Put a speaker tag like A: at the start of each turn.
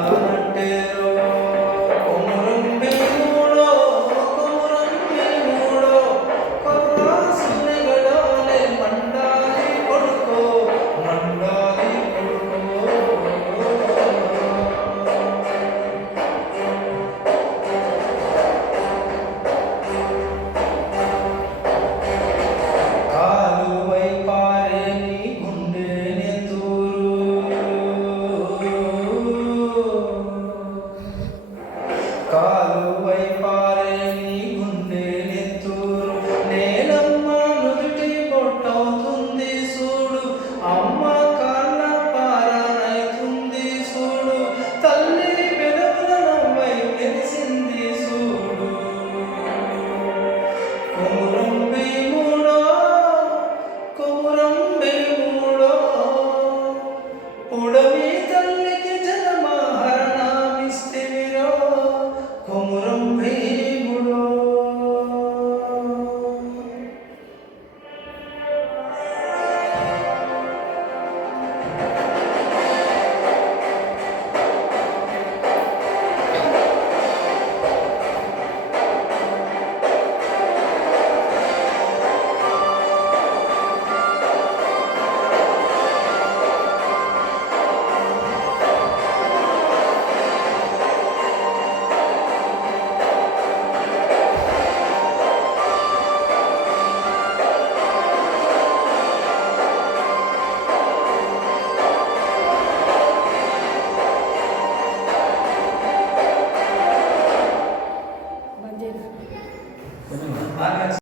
A: காப்பு நட்டு